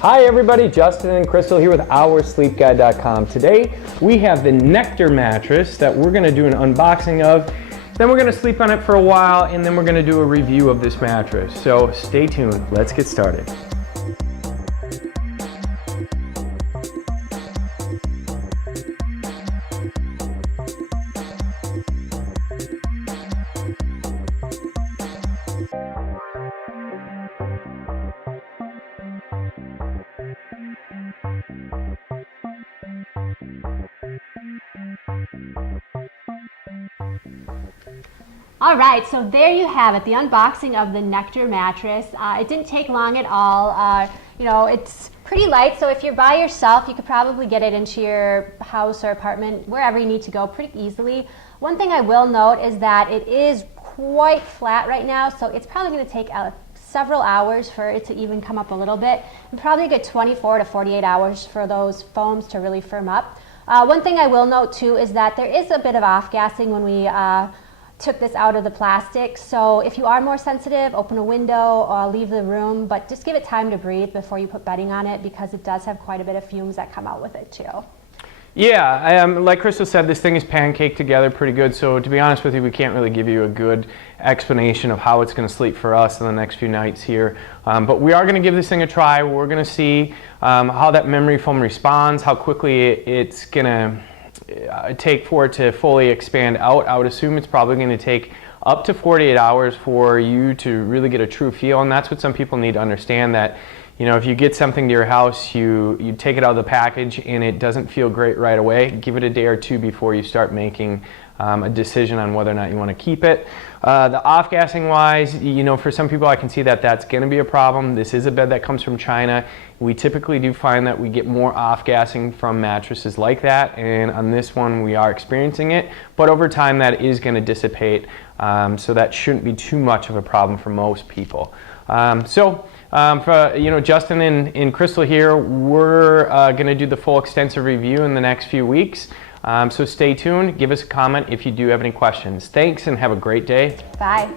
Hi everybody, Justin and Crystal here with OurSleepGuide.com. Today we have the Nectar mattress that we're going to do an unboxing of. Then we're going to sleep on it for a while and then we're going to do a review of this mattress. So stay tuned, let's get started. All right, so there you have it, the unboxing of the Nectar mattress. It didn't take long at all. You know, it's pretty light, so if you're by yourself, you could probably get it into your house or apartment, wherever you need to go, pretty easily. One thing I will note is that it is quite flat right now, so it's probably going to take several hours for it to even come up a little bit. And probably get 24 to 48 hours for those foams to really firm up. One thing I will note too is that there is a bit of off-gassing when we took this out of the plastic, so if you are more sensitive, open a window or leave the room, but just give it time to breathe before you put bedding on it, because it does have quite a bit of fumes that come out with it too. Yeah, like Crystal said, this thing is pancaked together pretty good, so to be honest with you, we can't really give you a good explanation of how it's going to sleep for us in the next few nights here. But we are going to give this thing a try. We're going to see how that memory foam responds, how quickly it's going to take for it to fully expand out. I would assume it's probably going to take up to 48 hours for you to really get a true feel, and that's what some people need to understand, that you know, if you get something to your house, you take it out of the package and it doesn't feel great right away, give it a day or two before you start making a decision on whether or not you want to keep it. The off-gassing wise, you know, for some people I can see that that's going to be a problem. This is a bed that comes from China. We typically do find that we get more off-gassing from mattresses like that, and on this one we are experiencing it, but over time that is going to dissipate, so that shouldn't be too much of a problem for most people. For you know, Justin and Crystal here, we're going to do the full extensive review in the next few weeks. So stay tuned. Give us a comment if you do have any questions. Thanks and have a great day. Bye.